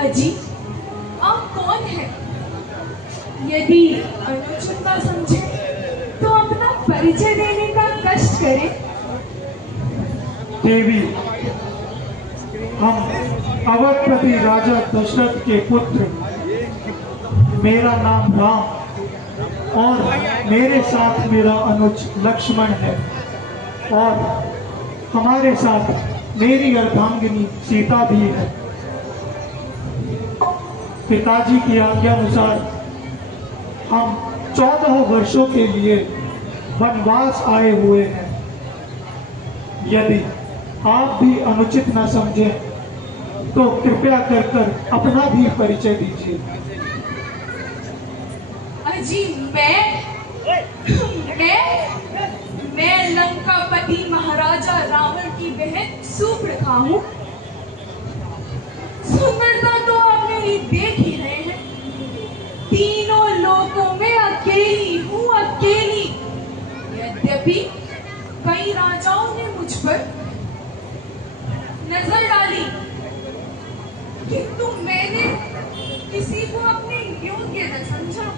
अजी, आप कौन हैं? यदि अनुचित न समझे तो अपना परिचय देने का कष्ट करें। देवी, हम अवधपति राजा दशरथ के पुत्र, मेरा नाम राम और मेरे साथ मेरा अनुज लक्ष्मण है और हमारे साथ मेरी अर्धांगिनी सीता भी है। पिताजी की आज्ञा अनुसार हम 14 वर्षों के लिए वनवास आए हुए हैं। यदि आप भी अनुचित न समझें तो कृपया कर अपना भी परिचय दीजिए। अजी, मैं लंकापति महाराजा रावण की बहन सुप्रभा हूँ। सुंदरता तो आप मेरी देख ही रहे हैं। तीनों लोकों में अकेली हूँ, अकेली। यद्यपि कई राजाओं ने मुझ पर नजर डाली, किंतु मैंने किसी को अपने योग्य न समझा।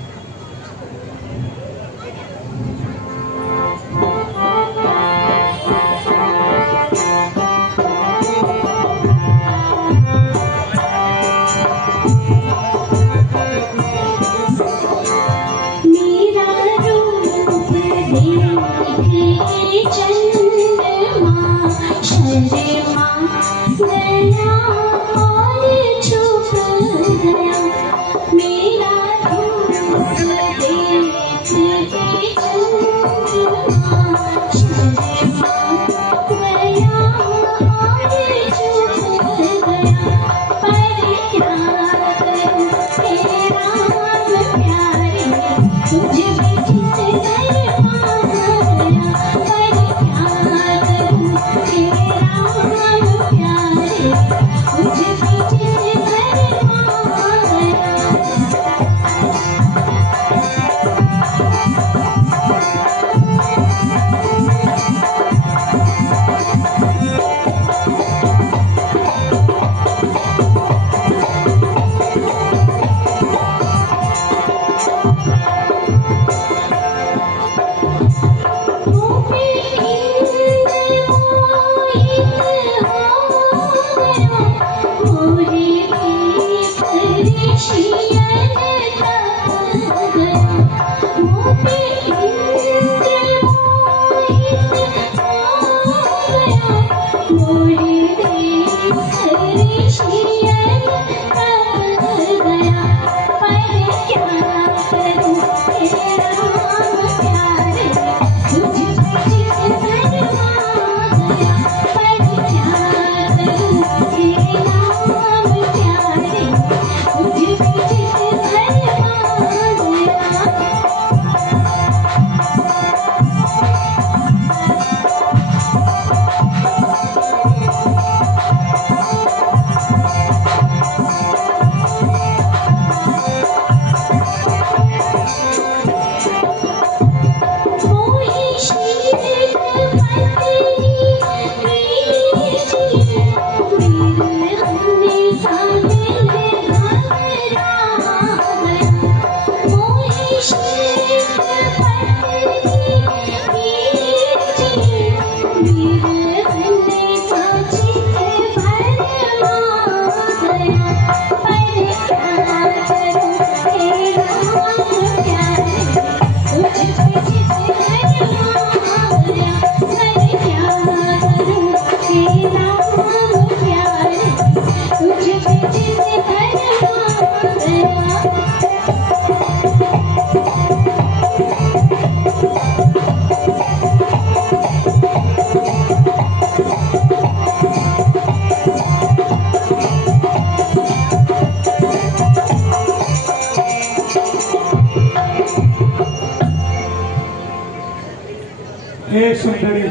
हे सुंदरी,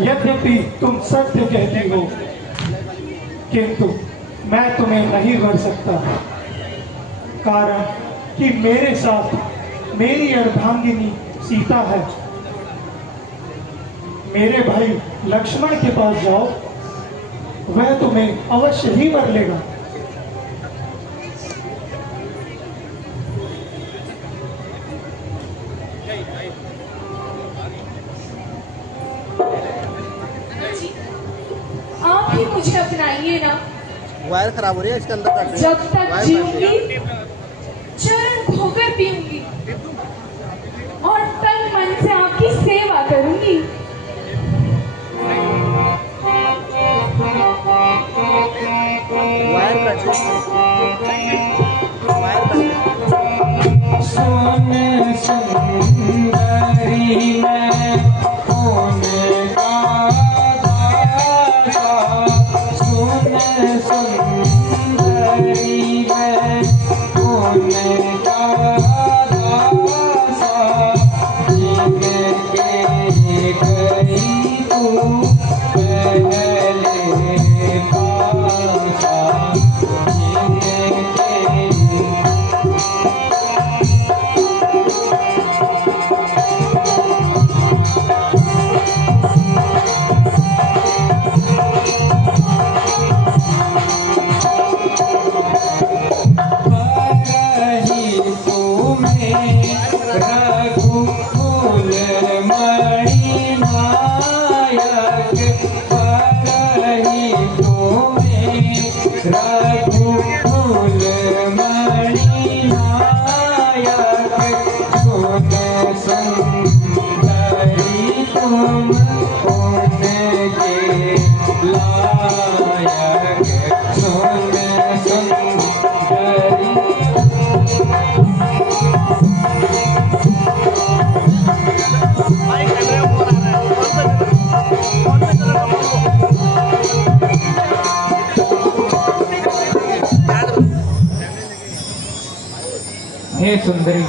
यद्यपि तुम सत्य कहती हो, किंतु मैं तुम्हें नहीं वर सकता, कारण कि मेरे साथ मेरी अर्धांगिनी सीता है। मेरे भाई लक्ष्मण के पास जाओ, वह तुम्हें अवश्य ही वर लेगा। आप ही मुझे अपनाइए ना। वायर खराब हो रही है इसके अंदर। जब तक जीऊंगी चरण धोकर पीऊंगी और तन मन से आपकी सेवा करूंगी। वायर कट सोने सुंदरी में होने का दासा, सोने सुंदरी में होने का दासा, जीने के गई तू पहले पासा, जीने के हे सुंदरी,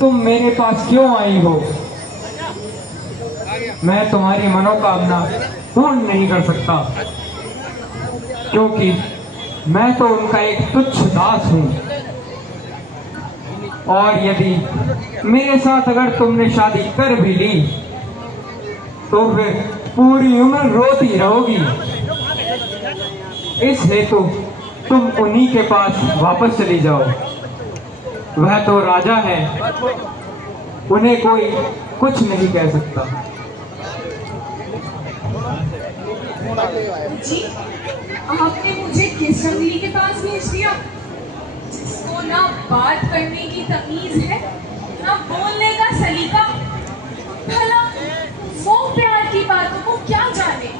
तुम मेरे पास क्यों आई हो? मैं तुम्हारी मनोकामना पूर्ण नहीं कर सकता, क्योंकि मैं तो उनका एक तुच्छ दास हूँ। और यदि मेरे साथ अगर तुमने शादी कर भी ली तो फिर पूरी उम्र रोती रहोगी। इस हेतु तुम उन्हीं के पास वापस चली जाओ। वह तो राजा है, उन्हें कोई कुछ नहीं कह सकता। जी, आपने मुझे किस जंगली के पास भेज दिया, जिसको ना बात करने की तमीज है ना बोलने का सलीका। भला वो प्यार की बातों को क्या जाने।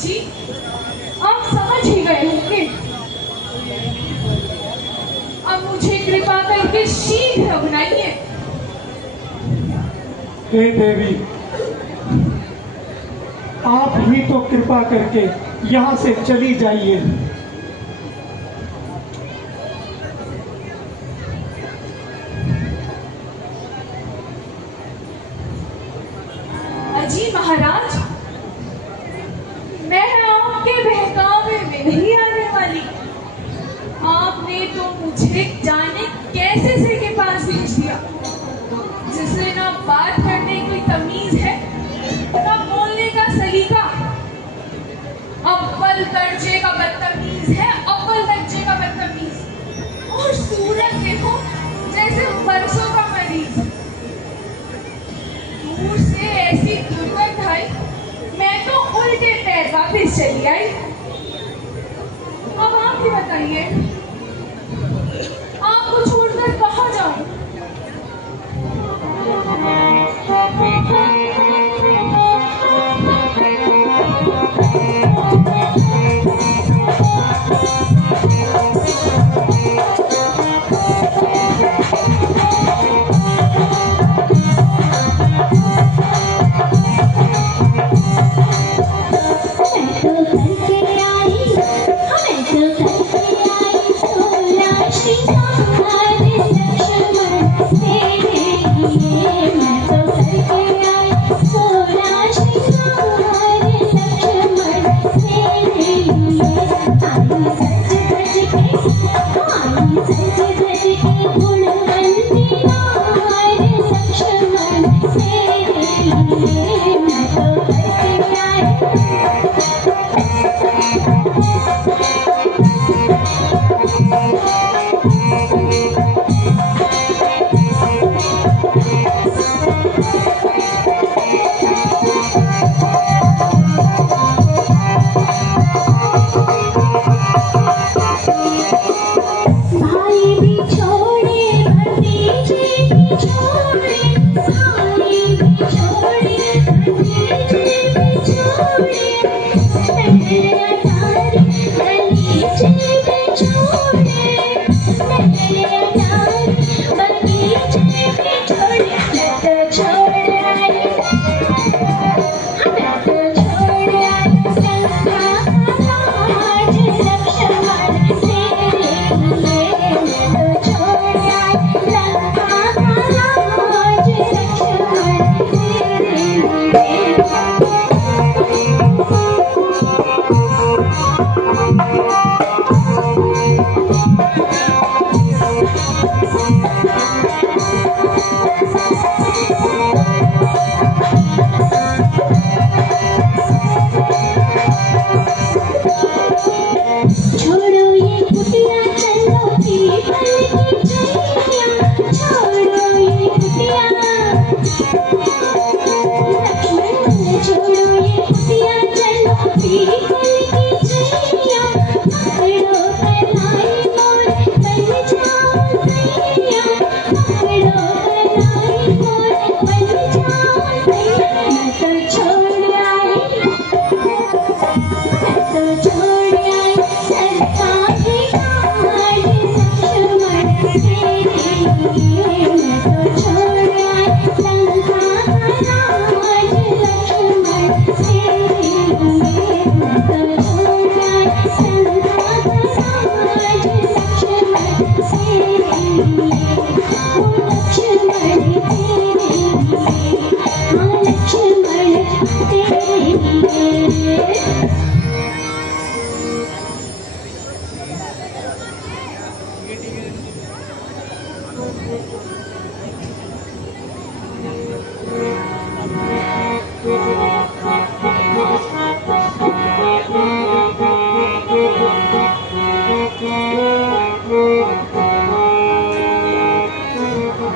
जी आप समझ ही गए होंगे। अब मुझे कृपा करके शीघ्र बुलाइए। हे देवी, आप ही तो कृपा करके यहाँ से चली जाइए। अजी महाराज, मैं आपके बहकावे में नहीं आने वाली। आपने तो मुझे जाने कैसे से के पास भेज दिया, जिससे ना बात करने की तमीज है ना बोलने का सलीका। अव्वल दर्जे का बदतमीज है, अव्वल दर्जे का बदतमीज। और सूरत देखो जैसे बरसों का मरीज। दूर से ऐसी दुर्गंध आई, मैं तो उल्टे पैर वापिस चली आई। अब आप ही बताइए, आपको छोड़कर कहाँ जाऊं?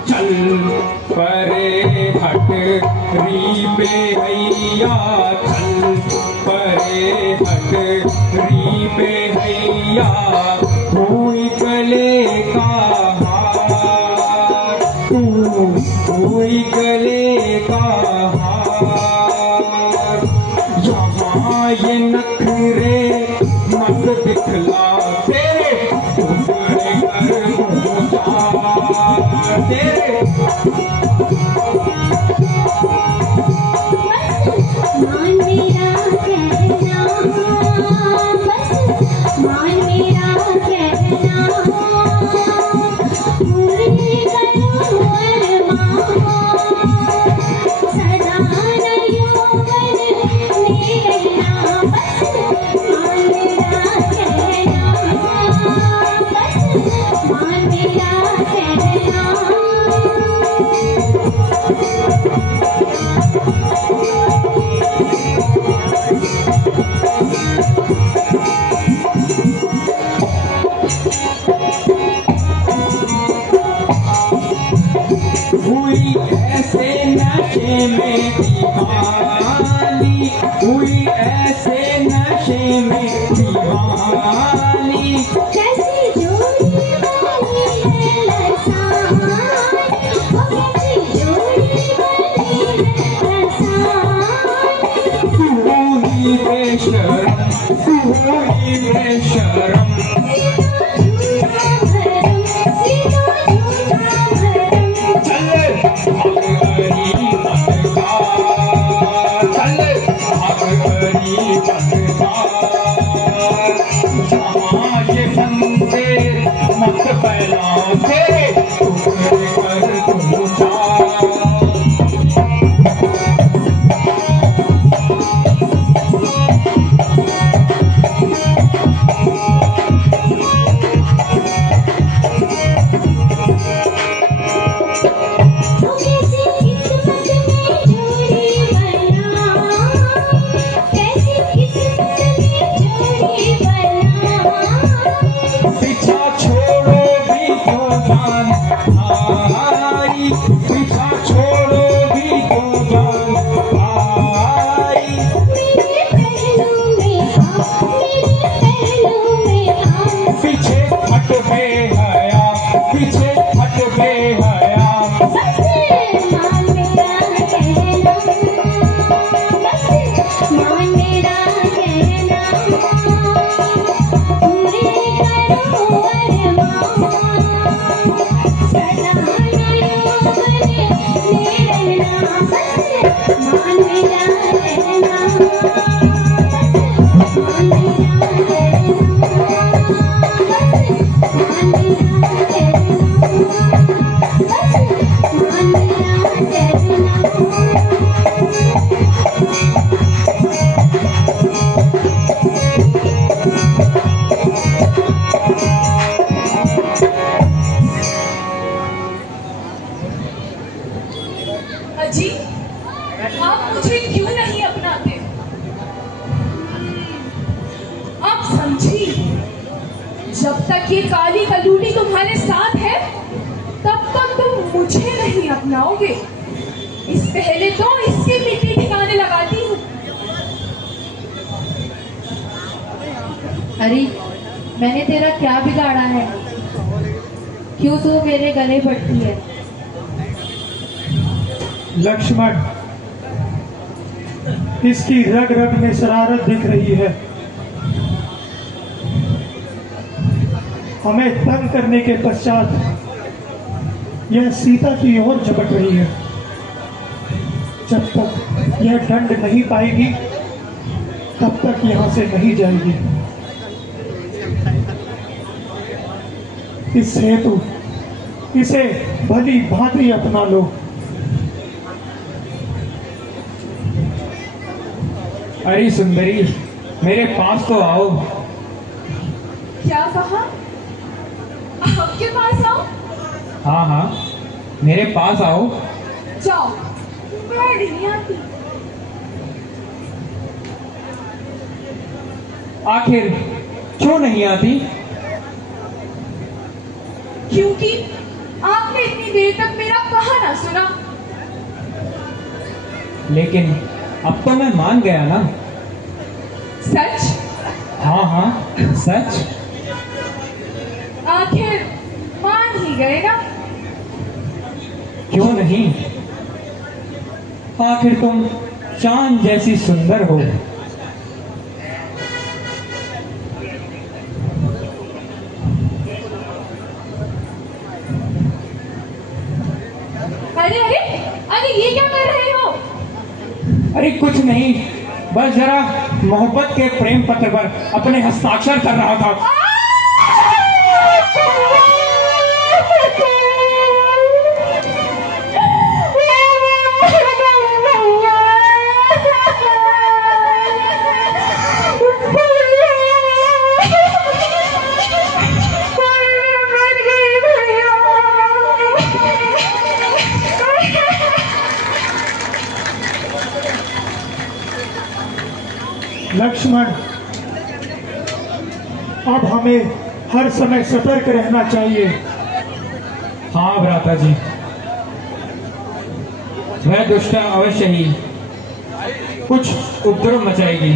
चल परे हटरी पे हैया चल परे हटरी में हैया हुई गले का हार तू हुई गले का हार यहाँ ये नखरे मत दिखला तेरे टुकड़े कर दूं जा तेरे मान मेरा कहना बस मान मेरा कहना पूरे करो अरमान सदा यौवन में रहना बस मान मेरा कहना बस मान मेरा कहना हुई ऐसे नशे में दीवानी हुई ऐसे नशे में दीवानी कैसी जोड़ी बनी है लसानी ओ कैसी जोड़ी बनी है लसानी तू ही बेशरम तू ही बेशरम ये बंदे मत फैलाओ तेरे टुकड़े कर दूं जा पीछा छोड़ोगी तो जान आई मेरे पहलू में आ पीछे हट बे हया पीछे हट बे हया मान मेरा कहना मान मेरा कहना पूरे करो अरमान सदा मान मेरा कहना मान मेरा अजी आप मुझे क्यों नहीं अपनाते? आप समझी, जब तक ये काली कलूटी तुम्हारे साथ है तब तक तुम मुझे नहीं अपनाओगे। इस पहले तो इसकी मिट्टी ठिकाने लगाती हूँ। अरे मैंने तेरा क्या बिगाड़ा है? क्यों तू मेरे गले पड़ती है? लक्ष्मण, इसकी रग रग में शरारत दिख रही है। हमें तंग करने के पश्चात यह सीता की ओर झपट रही है। जब तक यह दंड नहीं पाएगी तब तक यहां से नहीं जाएगी। इस हेतु इसे भली भांति अपना लो। अरे सुंदरी, मेरे पास तो आओ। क्या कहा? आपके पास आओ? हाँ हाँ, मेरे पास आओ। जाओ, मैं नहीं आती। आखिर क्यों नहीं आती? क्योंकि आपने इतनी देर तक मेरा कहा ना सुना। लेकिन अब तो मैं मान गया ना। सच? हाँ हाँ सच। आखिर मान ही गए ना? क्यों नहीं, आखिर तुम चांद जैसी सुंदर हो। अरे अरे अरे ये क्या कर रहे हो? अरे कुछ नहीं, बस जरा मोहब्बत के प्रेम पत्र पर अपने हस्ताक्षर कर रहा था। लक्ष्मण, अब हमें हर समय सतर्क रहना चाहिए। हाँ भ्राता जी, वह दुष्टा अवश्य ही कुछ उपद्रव मचाएगी।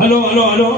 Hello hello hello